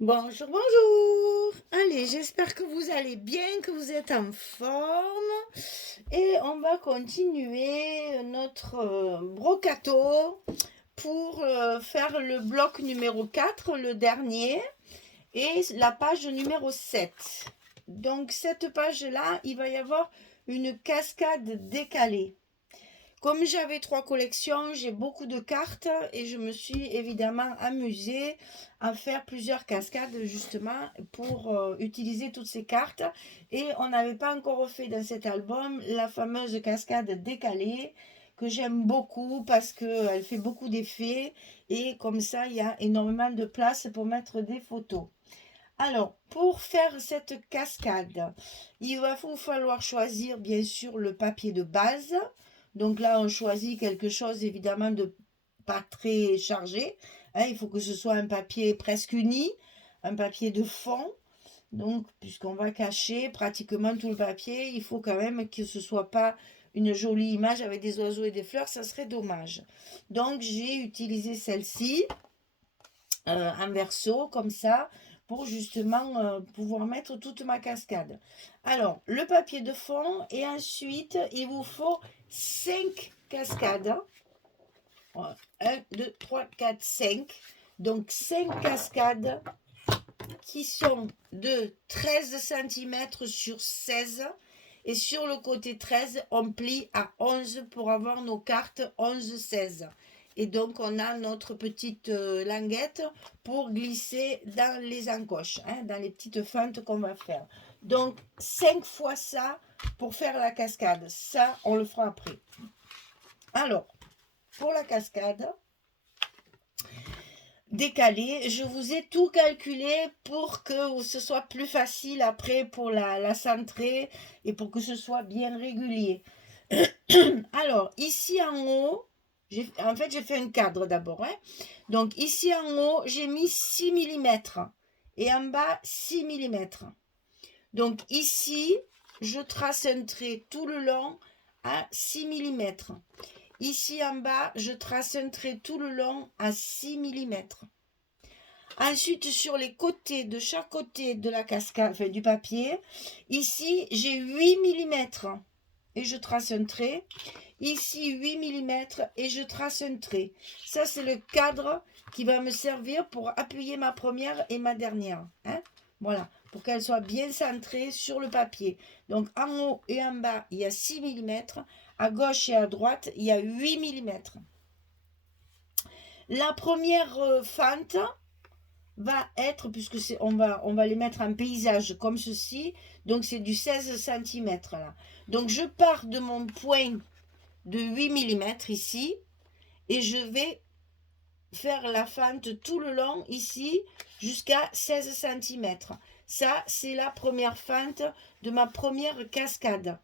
Bonjour, bonjour. Allez, j'espère que vous allez bien, que vous êtes en forme. Et on va continuer notre brocato pour faire le bloc numéro 4, le dernier, et la page numéro 7. Donc cette page-là, il va y avoir une cascade décalée. Comme j'avais 3 collections, j'ai beaucoup de cartes et je me suis évidemment amusée à faire plusieurs cascades justement pour utiliser toutes ces cartes. Et on n'avait pas encore fait dans cet album la fameuse cascade décalée que j'aime beaucoup parce qu'elle fait beaucoup d'effets et comme ça il y a énormément de place pour mettre des photos. Alors, pour faire cette cascade, il va vous falloir choisir bien sûr le papier de base. Donc là, on choisit quelque chose évidemment de pas très chargé, hein. Il faut que ce soit un papier presque uni, un papier de fond. Donc, puisqu'on va cacher pratiquement tout le papier, il faut quand même que ce soit pas une jolie image avec des oiseaux et des fleurs, ça serait dommage. Donc, j'ai utilisé celle-ci en verso comme ça pour justement pouvoir mettre toute ma cascade. Alors, le papier de fond et ensuite, il vous faut 5 cascades. 1, 2, 3, 4, 5. Donc, 5 cascades qui sont de 13 cm sur 16. Et sur le côté 13, on plie à 11 pour avoir nos cartes 11-16. Et donc, on a notre petite languette pour glisser dans les encoches, hein, dans les petites fentes qu'on va faire. Donc, 5 fois ça pour faire la cascade. Ça, on le fera après. Alors, pour la cascade décalée, je vous ai tout calculé pour que ce soit plus facile après pour la centrer et pour que ce soit bien régulier. Alors, ici en haut, en fait, j'ai fait un cadre d'abord, hein. Donc, ici en haut, j'ai mis 6 mm et en bas 6 mm. Donc, ici, je trace un trait tout le long à 6 mm. Ici en bas, je trace un trait tout le long à 6 mm. Ensuite, sur les côtés, de chaque côté de la cascade, enfin, du papier, ici, j'ai 8 mm et je trace un trait. Ici, 8 mm et je trace un trait. Ça, c'est le cadre qui va me servir pour appuyer ma première et ma dernière, hein. Voilà, pour qu'elle soit bien centrée sur le papier. Donc, en haut et en bas, il y a 6 mm. À gauche et à droite, il y a 8 mm. La première fente va être, puisque on va les mettre en paysage comme ceci, donc c'est du 16 cm là. Donc je pars de mon point de 8 mm ici et je vais faire la fente tout le long ici jusqu'à 16 cm. Ça, c'est la première fente de ma première cascade.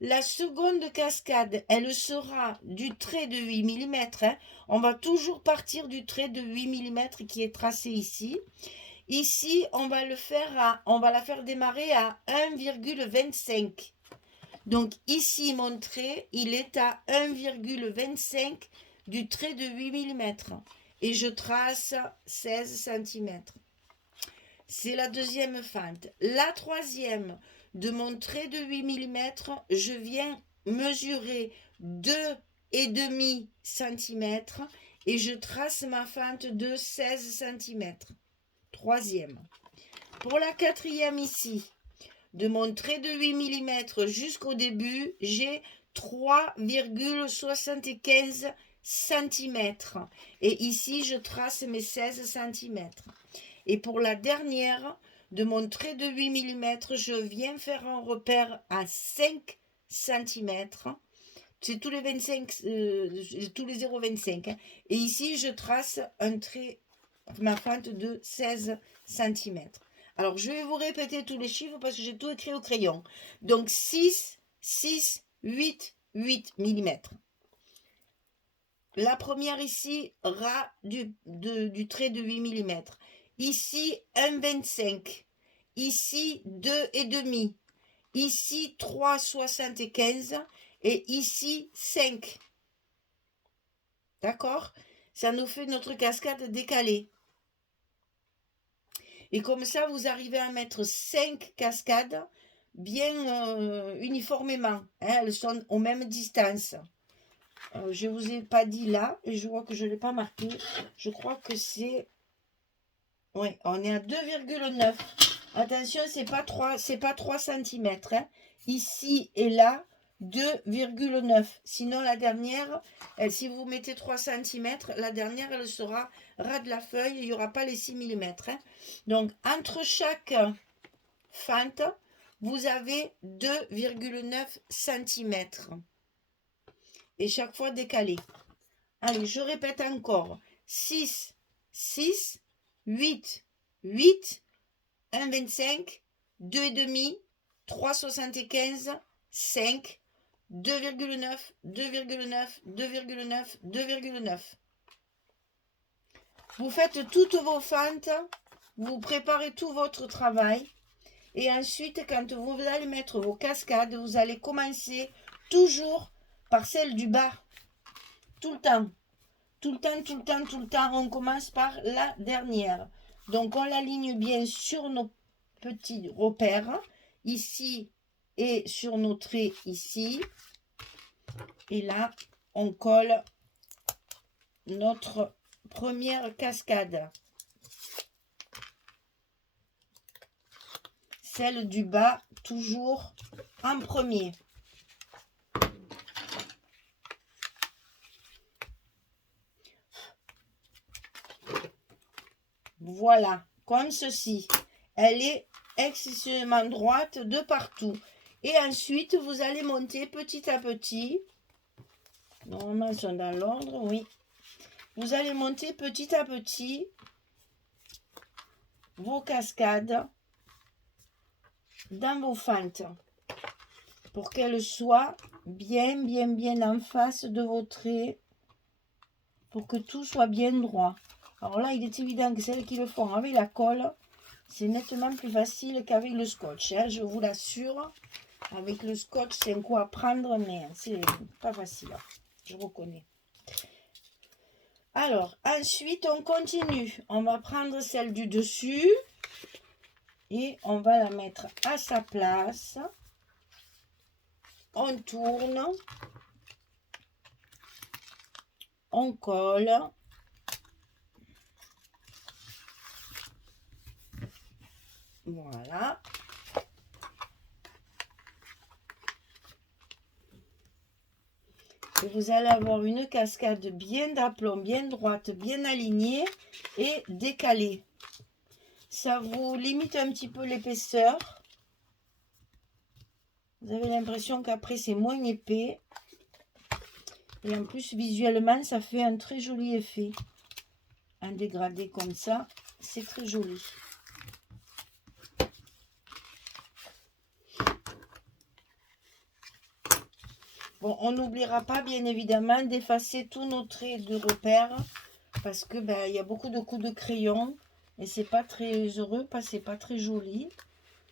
La seconde cascade, elle sera du trait de 8 mm, hein. On va toujours partir du trait de 8 mm qui est tracé ici. Ici, on va la faire démarrer à 1,25. Donc ici, mon trait, il est à 1,25 du trait de 8 mm. Et je trace 16 cm. C'est la deuxième fente. La troisième, de mon trait de 8 mm, je viens mesurer 2,5 cm et je trace ma fente de 16 cm. Troisième. Pour la quatrième ici, de mon trait de 8 mm jusqu'au début, j'ai 3,75 cm. Et ici, je trace mes 16 cm. Et pour la dernière, de mon trait de 8 mm, je viens faire un repère à 5 cm. C'est tous les 25, tous les 0,25, hein. Et ici, je trace un trait, ma fente de 16 cm. Alors, je vais vous répéter tous les chiffres parce que j'ai tout écrit au crayon. Donc, 6, 6, 8, 8 mm. La première ici, ras du trait de 8 mm. Ici, 1,25. Ici, 2,5. Ici, 3,75. Et ici, 5. D'accord? Ça nous fait notre cascade décalée. Et comme ça, vous arrivez à mettre 5 cascades bien uniformément. Hein, elles sont aux mêmes distances. Je ne vous ai pas dit là, et je vois que je ne l'ai pas marqué. Je crois que c'est... Oui, on est à 2,9. Attention, c'est pas 3 cm. Hein. Ici et là, 2,9. Sinon, la dernière, si vous mettez 3 cm, la dernière, elle sera ras de la feuille. Il n'y aura pas les 6 mm. Hein. Donc, entre chaque fente, vous avez 2,9 cm. Et chaque fois décalé. Allez, je répète encore. 6, 6, 8, 8, 1,25, 2,5, 3,75, 5, 2,9, 2,9, 2,9, 2,9. Vous faites toutes vos fentes, vous préparez tout votre travail. Et ensuite, quand vous allez mettre vos cascades, vous allez commencer toujours par celle du bas. Tout le temps. Tout le temps, tout le temps, tout le temps. On commence par la dernière. Donc, on l'aligne bien sur nos petits repères. Ici et sur nos traits ici. Et là, on colle notre première cascade. Celle du bas, toujours en premier. Voilà, comme ceci. Elle est excessivement droite de partout. Et ensuite, vous allez monter petit à petit. Normalement, elles sont dans l'ordre, oui. Vous allez monter petit à petit vos cascades dans vos fentes pour qu'elles soient bien en face de vos traits pour que tout soit bien droit. Alors là, il est évident que celles qui le font avec la colle, c'est nettement plus facile qu'avec le scotch. Hein, je vous l'assure. Avec le scotch, c'est un coup à prendre, mais c'est pas facile. Je reconnais. Alors, ensuite, on continue. On va prendre celle du dessus et on va la mettre à sa place. On tourne. On colle. Voilà. Et vous allez avoir une cascade bien d'aplomb, bien droite, bien alignée et décalée. Ça vous limite un petit peu l'épaisseur. Vous avez l'impression qu'après c'est moins épais. Et en plus visuellement ça fait un très joli effet. Un dégradé comme ça, c'est très joli. Bon, on n'oubliera pas bien évidemment d'effacer tous nos traits de repère parce que il y a beaucoup de coups de crayon et c'est pas très heureux, parce que c'est pas très joli.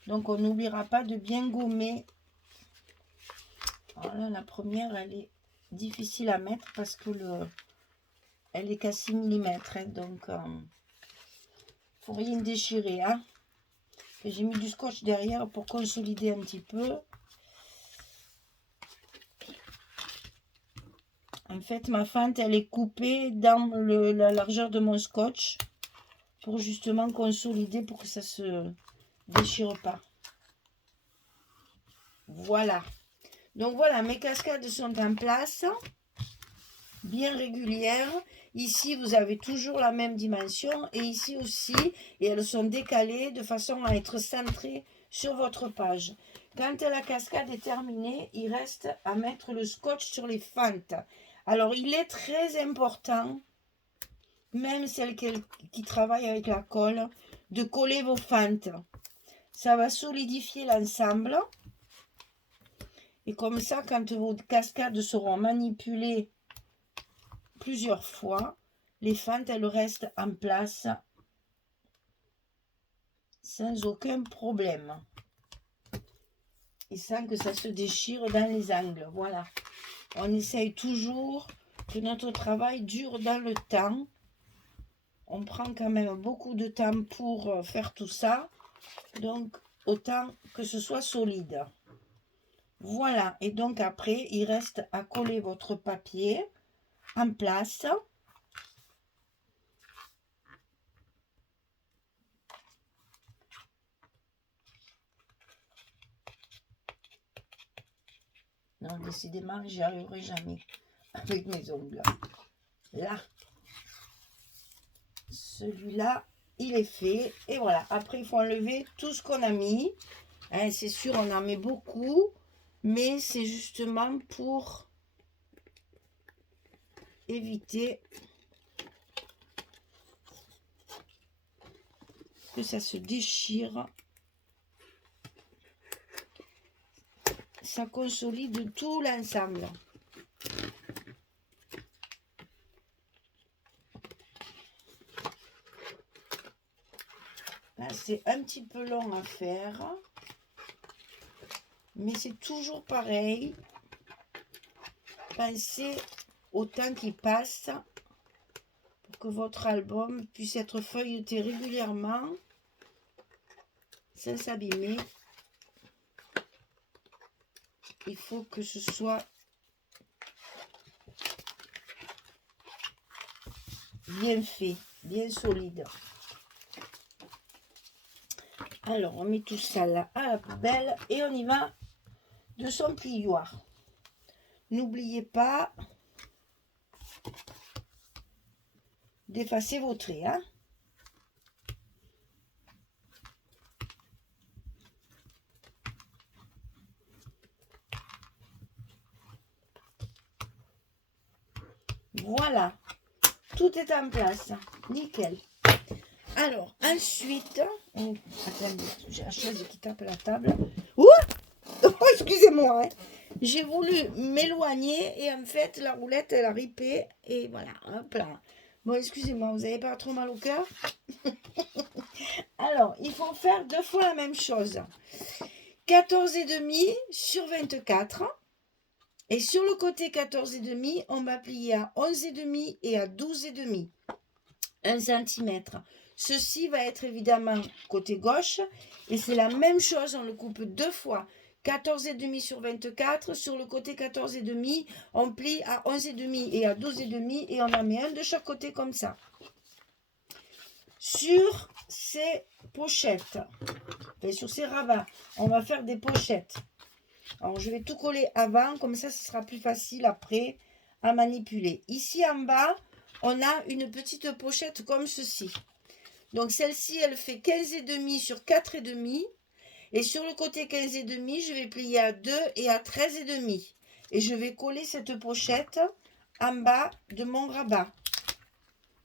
Donc on n'oubliera pas de bien gommer. Voilà, la première elle est difficile à mettre parce que elle est qu'à 6 mm, hein, donc faut rien déchirer. Hein. J'ai mis du scotch derrière pour consolider un petit peu. En fait, ma fente, elle est coupée dans la largeur de mon scotch pour justement consolider, pour que ça se déchire pas. Voilà. Donc voilà, mes cascades sont en place, bien régulières. Ici, vous avez toujours la même dimension et ici aussi, et elles sont décalées de façon à être centrées sur votre page. Quand la cascade est terminée, il reste à mettre le scotch sur les fentes. Alors, il est très important, même celles qui travaillent avec la colle, de coller vos fentes. Ça va solidifier l'ensemble. Et comme ça, quand vos cascades seront manipulées plusieurs fois, les fentes, elles restent en place sans aucun problème. Et sans que ça se déchire dans les angles. Voilà. On essaye toujours que notre travail dure dans le temps. on prend quand même beaucoup de temps pour faire tout ça. Donc, autant que ce soit solide. Voilà, et donc après, il reste à coller votre papier en place. Non, décidément, j'y arriverai jamais avec mes ongles. Là, celui-là, il est fait. Et voilà, après, il faut enlever tout ce qu'on a mis. Hein, c'est sûr, on en met beaucoup, mais c'est justement pour éviter que ça se déchire. Ça consolide tout l'ensemble. Là, c'est un petit peu long à faire, mais c'est toujours pareil. Pensez au temps qui passe pour que votre album puisse être feuilleté régulièrement sans s'abîmer. Il faut que ce soit bien fait, bien solide. Alors, on met tout ça là à la poubelle et on y va de son plioir. N'oubliez pas d'effacer vos traits. Hein. Voilà, tout est en place. Nickel. Alors, ensuite, attendez, j'ai la chaise qui tape la table. Ouh, oh, excusez-moi, hein. J'ai voulu m'éloigner et en fait, la roulette, elle a ripé. Et voilà, hop là. Bon, excusez-moi, vous n'avez pas trop mal au cœur? Alors, il faut faire 2 fois la même chose. 14,5 sur 24. Et sur le côté 14,5, on va plier à 11,5 et à 12,5. 1 cm. Ceci va être évidemment côté gauche. Et c'est la même chose, on le coupe 2 fois. 14,5 sur 24. Sur le côté 14,5, on plie à 11,5 et à 12,5. Et on en met un de chaque côté comme ça. Sur ces pochettes, enfin sur ces rabats, on va faire des pochettes. Alors, je vais tout coller avant, comme ça, ce sera plus facile après à manipuler. Ici, en bas, on a une petite pochette comme ceci. Donc, celle-ci, elle fait 15,5 sur 4,5. Et sur le côté 15,5, je vais plier à 2 et à 13,5. Et je vais coller cette pochette en bas de mon rabat.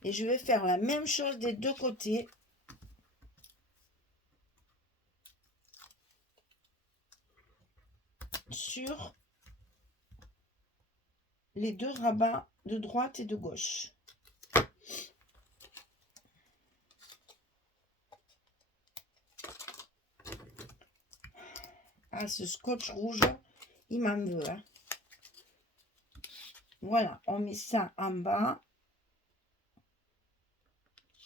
Et je vais faire la même chose des deux côtés. Sur les deux rabats de droite et de gauche. Ah, ce scotch rouge, il m'en veut. Hein. Voilà, on met ça en bas.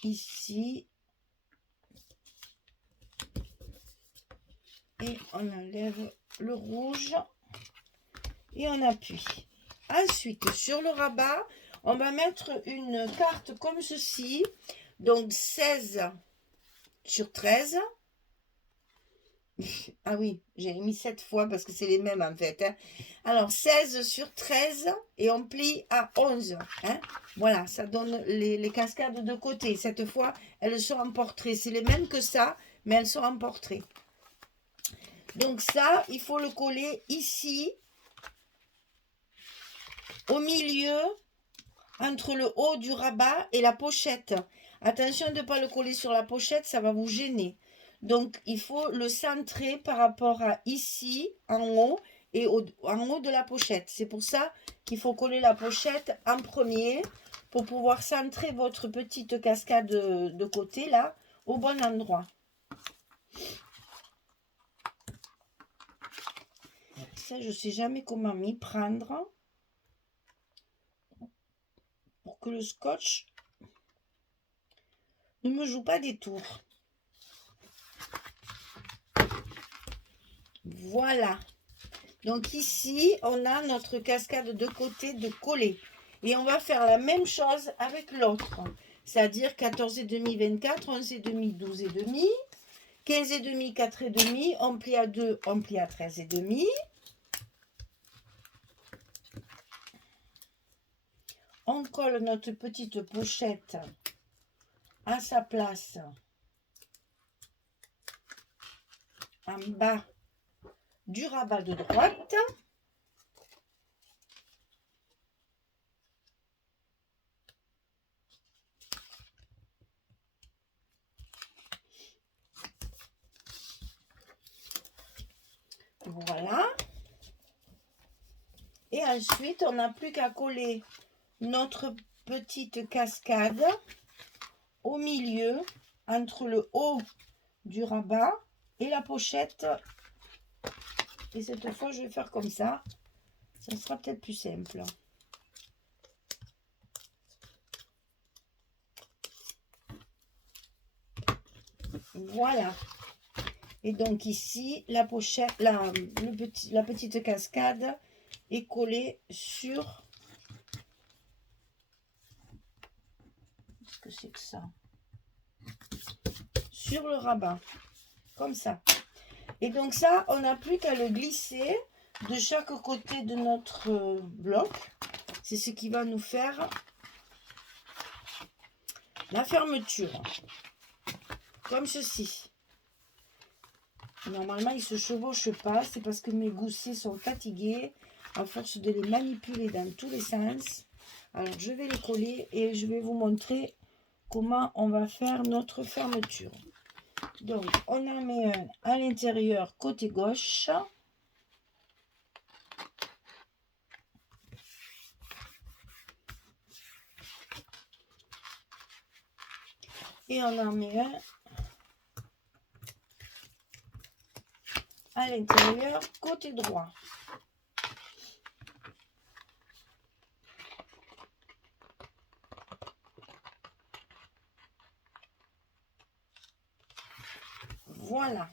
Ici. Et on enlève le rouge. Et on appuie. Ensuite, sur le rabat, on va mettre une carte comme ceci. Donc 16 sur 13. Ah oui, j'ai mis 7 fois parce que c'est les mêmes en fait. Hein. Alors 16 sur 13 et on plie à 11. Hein. Voilà, ça donne les cascades de côté. Cette fois, elles sont en portrait. C'est les mêmes que ça, mais elles sont en portrait. Donc ça, il faut le coller ici, au milieu, entre le haut du rabat et la pochette. Attention de ne pas le coller sur la pochette, ça va vous gêner. Donc, il faut le centrer par rapport à ici, en haut, et en haut de la pochette. C'est pour ça qu'il faut coller la pochette en premier, pour pouvoir centrer votre petite cascade de côté, là, au bon endroit. Ça, je ne sais jamais comment m'y prendre, pour que le scotch Ne me joue pas des tours. Voilà. Donc ici, on a notre cascade de côté de coller. Et on va faire la même chose avec l'autre. C'est-à-dire 14,5, 24, 11,5, 12,5, 15,5, 4,5, on plie à 2, on plie à 13,5. On colle notre petite pochette à sa place en bas du rabat de droite. Voilà. Et ensuite, on n'a plus qu'à coller notre petite cascade au milieu, entre le haut du rabat et la pochette. Et cette fois, je vais faire comme ça. Ça sera peut-être plus simple. Voilà. Et donc ici, la pochette, la petite cascade est collée sur... Qu'est-ce que c'est que ça? Sur le rabat. Comme ça. Et donc ça, on n'a plus qu'à le glisser de chaque côté de notre bloc. C'est ce qui va nous faire la fermeture. Comme ceci. Normalement, ils ne se chevauchent pas. C'est parce que mes goussets sont fatigués à force de les manipuler dans tous les sens. Alors, je vais les coller et je vais vous montrer comment on va faire notre fermeture. Donc, on en met un à l'intérieur côté gauche. Et on en met un à l'intérieur côté droit. Voilà.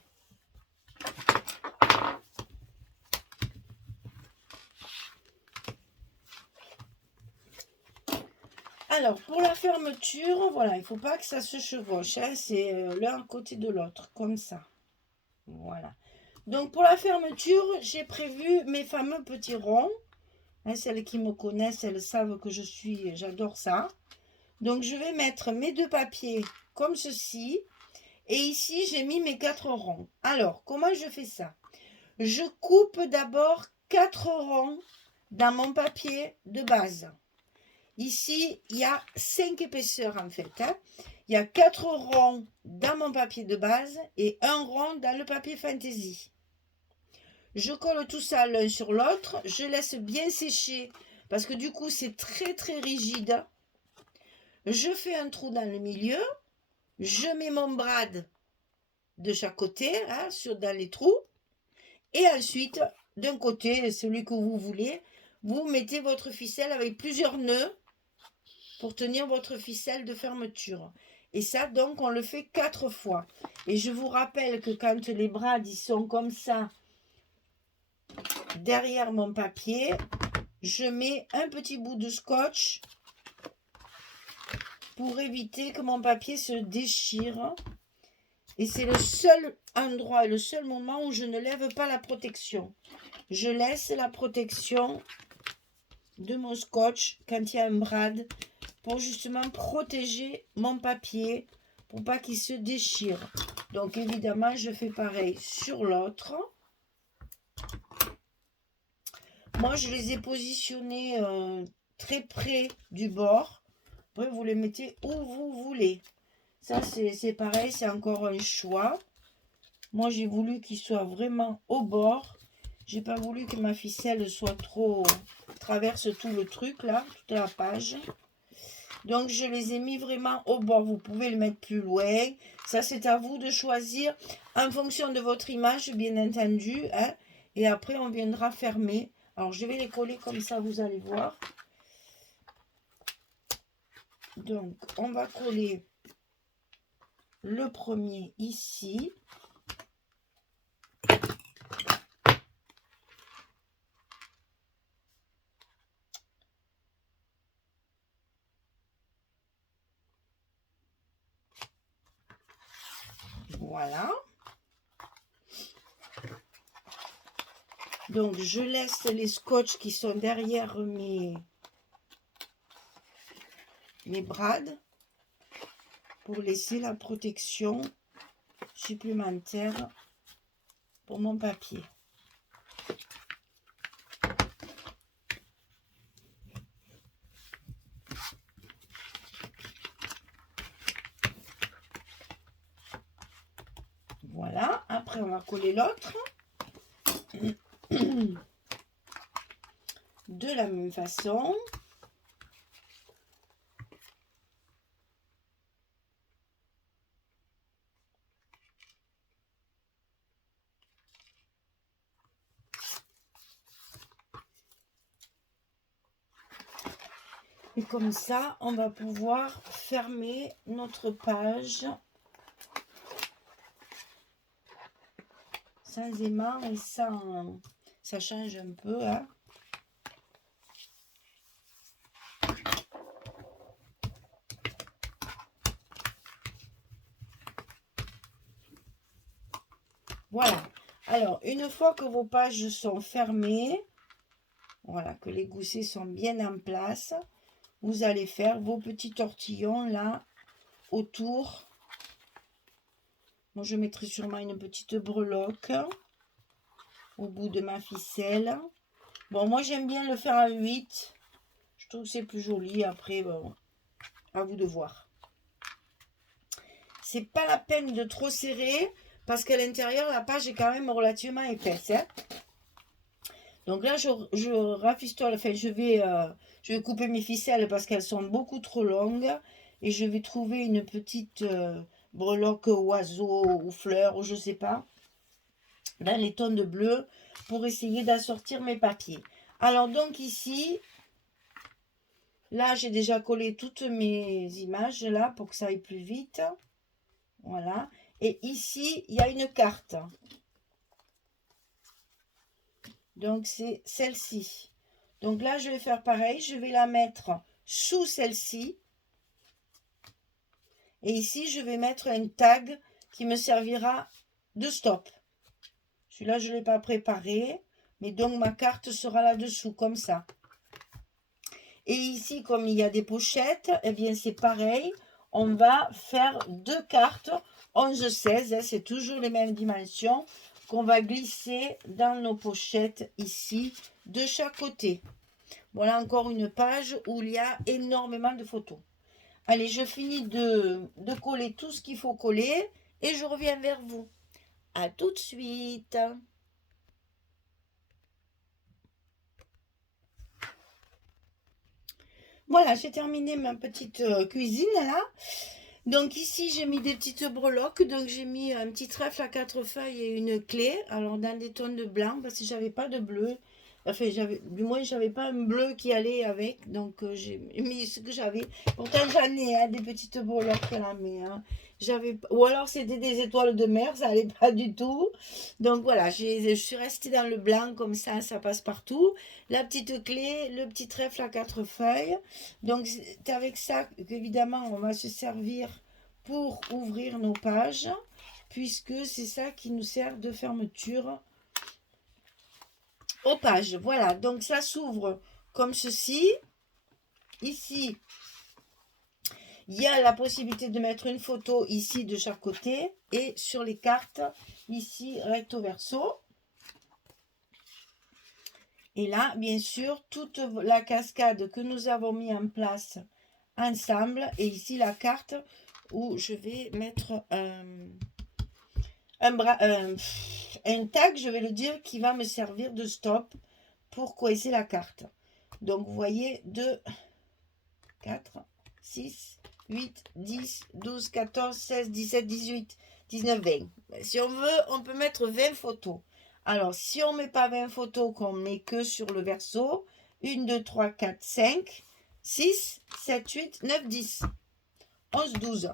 Alors, pour la fermeture, voilà, il ne faut pas que ça se chevauche. Hein, c'est l'un à côté de l'autre, comme ça. Voilà. Donc, pour la fermeture, j'ai prévu mes fameux petits ronds. Hein, celles qui me connaissent, elles savent que j'adore ça. Donc, je vais mettre mes deux papiers comme ceci. Et ici, j'ai mis mes 4 ronds. Alors, comment je fais ça? Je coupe d'abord 4 ronds dans mon papier de base. Ici, il y a 5 épaisseurs en fait. Hein. Il y a 4 ronds dans mon papier de base et un rond dans le papier fantaisie. Je colle tout ça l'un sur l'autre. Je laisse bien sécher parce que du coup, c'est très très rigide. Je fais un trou dans le milieu. Je mets mon brad de chaque côté, hein, dans les trous. Et ensuite, d'un côté, celui que vous voulez, vous mettez votre ficelle avec plusieurs nœuds pour tenir votre ficelle de fermeture. Et ça, donc, on le fait 4 fois. Et je vous rappelle que quand les brades ils sont comme ça, derrière mon papier, je mets un petit bout de scotch pour éviter que mon papier se déchire. Et c'est le seul endroit, le seul moment où je ne lève pas la protection. Je laisse la protection de mon scotch quand il y a un brad pour justement protéger mon papier pour pas qu'il se déchire. Donc évidemment, je fais pareil sur l'autre. Moi, je les ai positionnés très près du bord. Après, vous les mettez où vous voulez. Ça, c'est pareil, c'est encore un choix. Moi, j'ai voulu qu'il soit vraiment au bord. J'ai pas voulu que ma ficelle soit trop... traverse tout le truc, là, toute la page. Donc, je les ai mis vraiment au bord. Vous pouvez le mettre plus loin. Ça, c'est à vous de choisir en fonction de votre image, bien entendu. Hein. Et après, on viendra fermer. Alors, je vais les coller comme ça, vous allez voir. Donc, on va coller le premier ici. Voilà. Donc, je laisse les scotch qui sont derrière mes brades pour laisser la protection supplémentaire pour mon papier. Voilà, après on va coller l'autre. De la même façon. Et comme ça, on va pouvoir fermer notre page sans aimant et sans... Ça change un peu, hein. Voilà. Alors, une fois que vos pages sont fermées, voilà, que les goussets sont bien en place, vous allez faire vos petits tortillons là, autour. Moi, je mettrai sûrement une petite breloque au bout de ma ficelle. Bon, moi, j'aime bien le faire à 8. Je trouve que c'est plus joli. Après, bon, à vous de voir. C'est pas la peine de trop serrer parce qu'à l'intérieur, la page est quand même relativement épaisse. Hein. Donc là, je rafistole, enfin, je vais couper mes ficelles parce qu'elles sont beaucoup trop longues. Et je vais trouver une petite breloque oiseau ou fleur ou je sais pas. Dans les tons de bleu pour essayer d'assortir mes papiers. Alors donc ici, là j'ai déjà collé toutes mes images là pour que ça aille plus vite. Voilà. Et ici, il y a une carte. Donc c'est celle-ci. Donc là, je vais faire pareil. Je vais la mettre sous celle-ci. Et ici, je vais mettre un tag qui me servira de stop. Celui-là, je ne l'ai pas préparé. Mais donc, ma carte sera là-dessous, comme ça. Et ici, comme il y a des pochettes, eh bien, c'est pareil. On va faire deux cartes, 11-16. Hein, c'est toujours les mêmes dimensions qu'on va glisser dans nos pochettes ici, de chaque côté. Voilà encore une page où il y a énormément de photos. Allez, je finis de coller tout ce qu'il faut coller et je reviens vers vous. À tout de suite. Voilà, j'ai terminé ma petite cuisine là. Donc ici, j'ai mis des petites breloques. Donc j'ai mis un petit trèfle à 4 feuilles et une clé. Alors dans des tons de blanc parce que j'avais pas de bleu. Enfin, du moins, j'avais pas un bleu qui allait avec. Donc j'ai mis ce que j'avais. Pourtant, j'en ai hein, des petites breloques là. Mais ou alors c'était des étoiles de mer. Ça allait pas du tout. Donc voilà, je suis restée dans le blanc comme ça passe partout. La petite clé, le petit trèfle à 4 feuilles. Donc c'est avec ça qu'évidemment on va se servir pour ouvrir nos pages, puisque c'est ça qui nous sert de fermeture aux pages. Voilà, donc ça s'ouvre comme ceci. Ici, il y a la possibilité de mettre une photo ici de chaque côté et sur les cartes, ici recto verso. Et là, bien sûr, toute la cascade que nous avons mis en place ensemble. Et ici, la carte où je vais mettre un tag, je vais le dire, qui va me servir de stop pour coincer la carte. Donc, vous voyez, 2, 4, 6, 8, 10, 12, 14, 16, 17, 18, 19, 20. Si on veut, on peut mettre 20 photos. Alors, si on ne met pas 20 photos, qu'on met que sur le verso, 1, 2, 3, 4, 5, 6, 7, 8, 9, 10, 11, 12.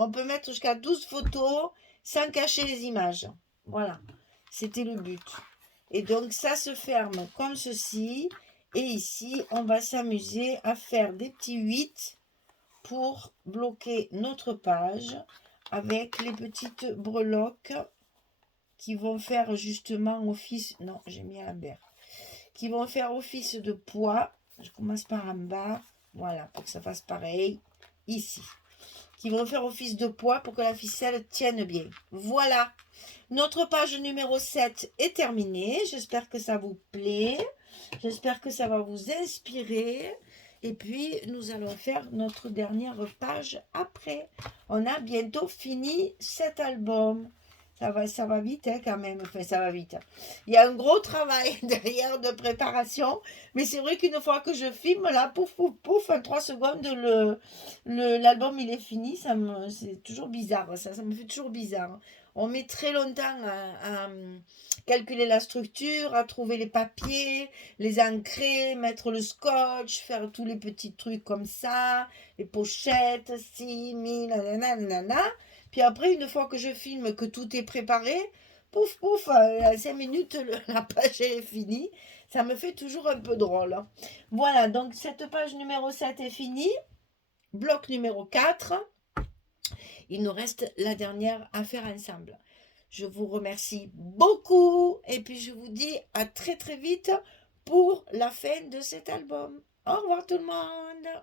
On peut mettre jusqu'à 12 photos sans cacher les images. Voilà, c'était le but. Et donc, ça se ferme comme ceci. Et ici, on va s'amuser à faire des petits 8 pour bloquer notre page avec les petites breloques qui vont faire justement office... Non, j'ai mis à l'envers. Qui vont faire office de poids. Je commence par en bas. Voilà, pour que ça fasse pareil. Ici. Qui vont faire office de poids pour que la ficelle tienne bien. Voilà. Notre page numéro 7 est terminée. J'espère que ça vous plaît. J'espère que ça va vous inspirer. Et puis, nous allons faire notre dernière page après. On a bientôt fini cet album. Ça va vite hein, quand même. Enfin, ça va vite. Il y a un gros travail derrière de préparation. Mais c'est vrai qu'une fois que je filme, là, pouf, pouf, pouf, en 3 secondes, l'album, il est fini. C'est toujours bizarre. Ça me fait toujours bizarre. On met très longtemps à calculer la structure, à trouver les papiers, les ancrer, mettre le scotch, faire tous les petits trucs comme ça, les pochettes, si, mi, nanana. Puis après, une fois que je filme, que tout est préparé, pouf, pouf, à 5 minutes, la page est finie. Ça me fait toujours un peu drôle. Voilà, donc cette page numéro 7 est finie. Bloc numéro 4. Il nous reste la dernière à faire ensemble. Je vous remercie beaucoup et puis je vous dis à très très vite pour la fin de cet album. Au revoir tout le monde.